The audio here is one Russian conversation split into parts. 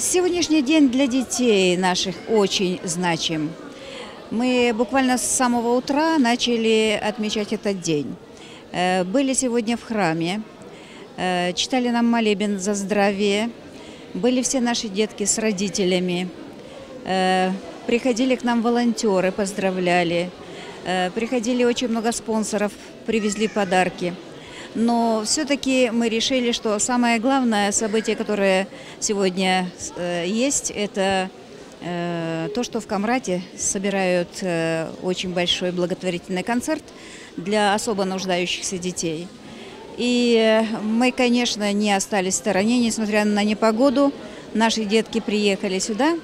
Сегодняшний день для детей наших очень значим. Мы буквально с самого утра начали отмечать этот день. Были сегодня в храме, читали нам молебен за здравие, были все наши детки с родителями, приходили к нам волонтеры, поздравляли, приходили очень много спонсоров, привезли подарки. Но все-таки мы решили, что самое главное событие, которое сегодня есть, это то, что в Камрате собирают очень большой благотворительный концерт для особо нуждающихся детей. И мы, конечно, не остались в стороне, несмотря на непогоду. Наши детки приехали сюда.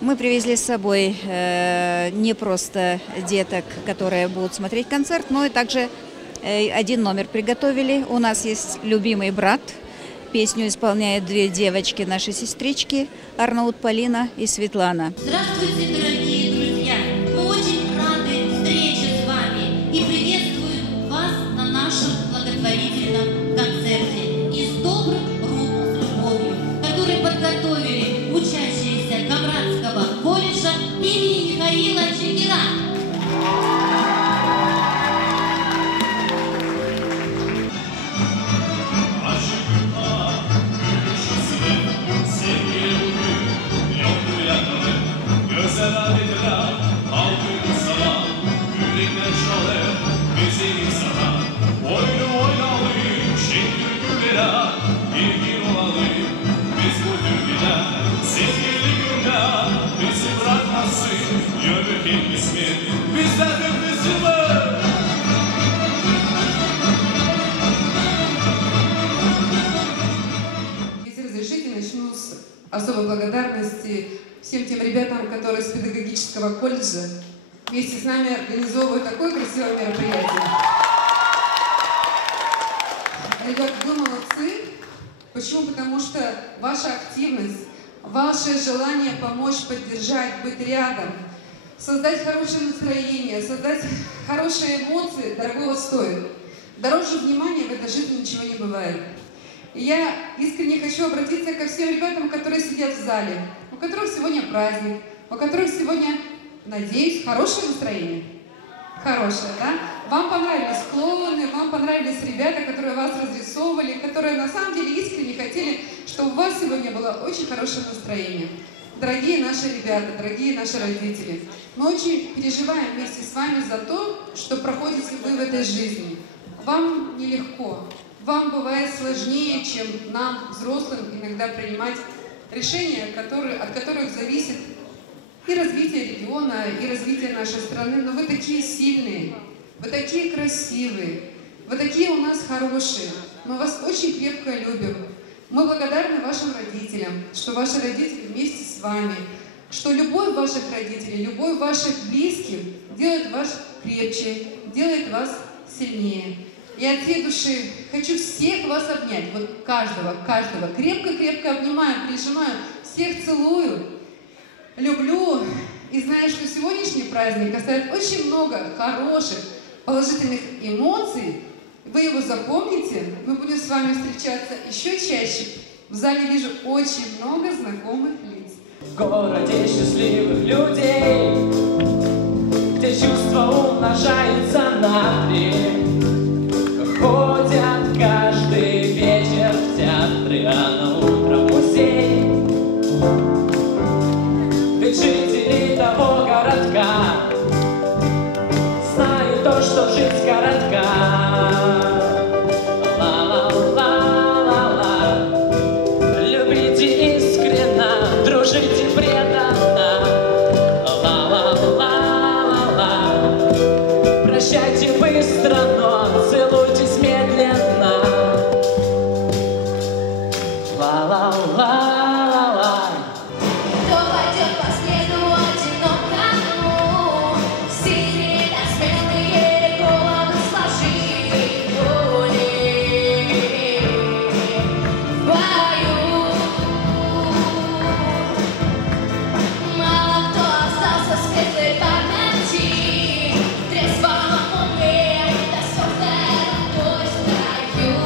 Мы привезли с собой не просто деток, которые будут смотреть концерт, но и также один номер приготовили. У нас есть «Любимый брат». Песню исполняют две девочки, наши сестрички, Арнаут Полина и Светлана. Здравствуйте, дорогие друзья! Мы очень рады встрече с вами и приветствуем вас на нашем благотворительном концерте из добрых рук с любовью, который подготовили учащиеся Камратского колледжа имени Михаила Чигира. Если разрешите, начну с особой благодарности всем тем ребятам, которые с педагогического колледжа вместе с нами организовывают такое красивое мероприятие. Ребята, вы молодцы. Почему? Потому что ваша активность, ваше желание помочь, поддержать, быть рядом, создать хорошее настроение, создать хорошие эмоции дорогого стоит. Дороже внимания в этой жизни ничего не бывает. И я искренне хочу обратиться ко всем ребятам, которые сидят в зале, у которых сегодня праздник, у которых сегодня, надеюсь, хорошее настроение. Хорошее, да? Вам понравились клоуны, вам понравились ребята, которые вас разрисовывали, которые на самом деле искренне хотели, чтобы у вас сегодня было очень хорошее настроение. Дорогие наши ребята, дорогие наши родители, мы очень переживаем вместе с вами за то, что проходите вы в этой жизни. Вам нелегко, вам бывает сложнее, чем нам, взрослым, иногда принимать решения, от которых зависит и развитие региона, и развитие нашей страны. Но вы такие сильные, вы такие красивые, вы такие у нас хорошие. Мы вас очень крепко любим. Мы благодарны вашим родителям, что ваши родители вместе с вами, что любовь ваших родителей, любовь ваших близких делает вас крепче, делает вас сильнее. И от всей души хочу всех вас обнять, вот каждого, крепко-крепко обнимаю, прижимаю, всех целую, люблю. И знаю, что сегодняшний праздник оставит очень много хороших, положительных эмоций. Вы его запомните, мы будем с вами встречаться еще чаще. В зале вижу очень много знакомых лиц. В городе счастливых людей, где чувства умножаются на 3. Ходят каждый вечер в театры, а на утро в музей. Ведь жители того городка знают то, что жизнь коротка. Любите искренно, дружите преданно. Прощайте быстро, но целуйтесь медленно. Ла-ла-ла-ла-ла. Кто пойдет по следу одинокому, сильные да смелые головы сложили воли в бою. Мало кто остался в светлой памяти, в трезвом уме, до солнца той строю.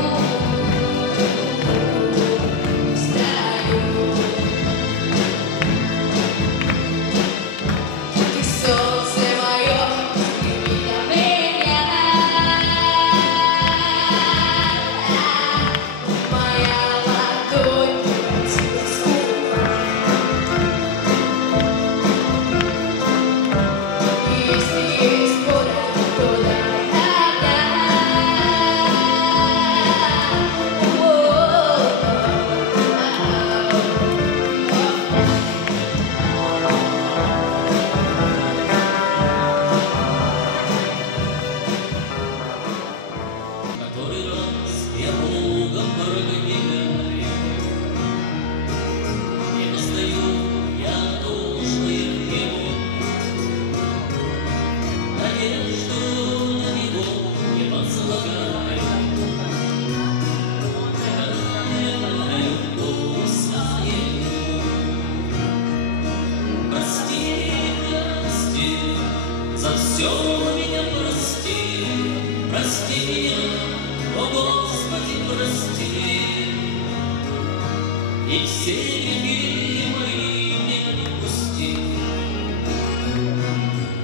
И все грехи мои не отпусти.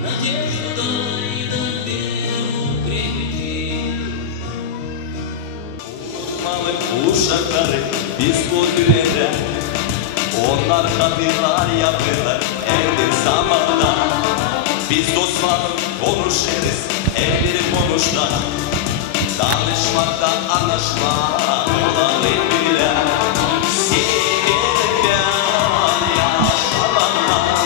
Надежду дай, да веру укрепи. Urmalı uşakları biz bu günlere onlar kadınlar yapıyorlar evli zamanda. Biz dostlar konuşuruz evli konuşlar. Danışmakta anlaşmak olalım bile. Sevgilerken yaşamanlar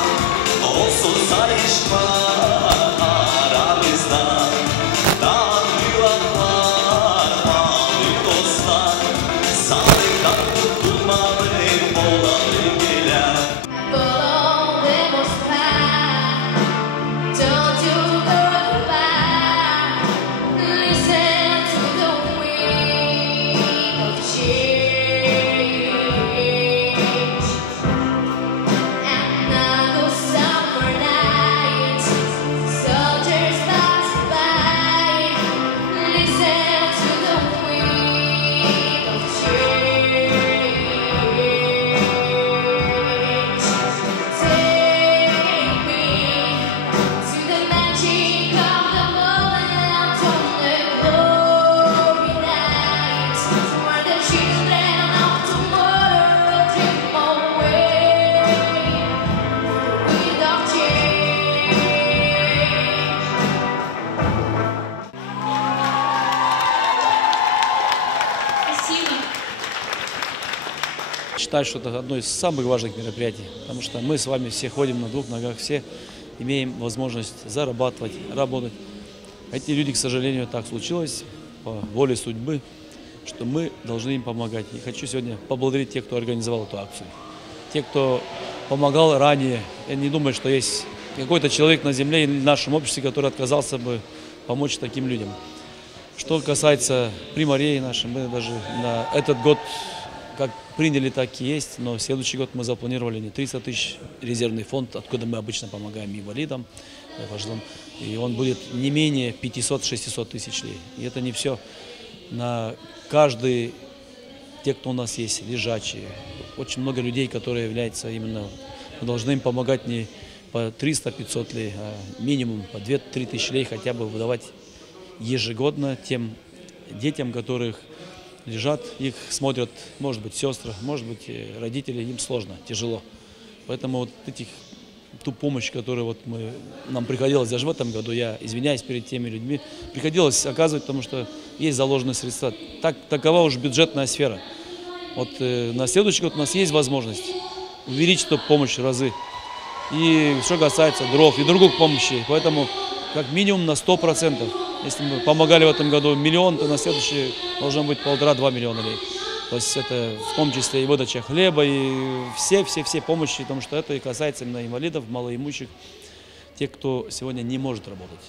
olsun sayışmak aramızda. Dağlılar, ağlı dostlar, sağlıktan kurtulmalı olalım bile. Считаю, что это одно из самых важных мероприятий, потому что мы с вами все ходим на двух ногах, все имеем возможность зарабатывать, работать. Эти люди, к сожалению, так случилось по воле судьбы, что мы должны им помогать. И хочу сегодня поблагодарить тех, кто организовал эту акцию. Те, кто помогал ранее. Я не думаю, что есть какой-то человек на земле или в нашем обществе, который отказался бы помочь таким людям. Что касается примарей наших, мы даже на этот год как приняли, так и есть, но в следующий год мы запланировали не 300 тысяч резервный фонд, откуда мы обычно помогаем инвалидам, и он будет не менее 500-600 тысяч лей. И это не все. На каждый, те, кто у нас есть, лежачие, очень много людей, которые являются именно, мы должны им помогать не по 300-500 лей, а минимум по 2-3 тысячи лей хотя бы выдавать ежегодно тем детям, которых лежат, их смотрят, может быть, сестры, может быть, родители, им сложно, тяжело. Поэтому вот ту помощь, которую нам приходилось даже в этом году, я извиняюсь перед теми людьми, приходилось оказывать, потому что есть заложенные средства. Такова уж бюджетная сфера. На следующий год у нас есть возможность увеличить эту помощь в разы. И что касается дров и других помощи, поэтому как минимум на 100%. Если мы помогали в этом году 1 миллион, то на следующий должно быть 1,5–2 миллиона лей. То есть это в том числе и выдача хлеба, и все помощи, потому что это и касается именно инвалидов, малоимущих, тех, кто сегодня не может работать.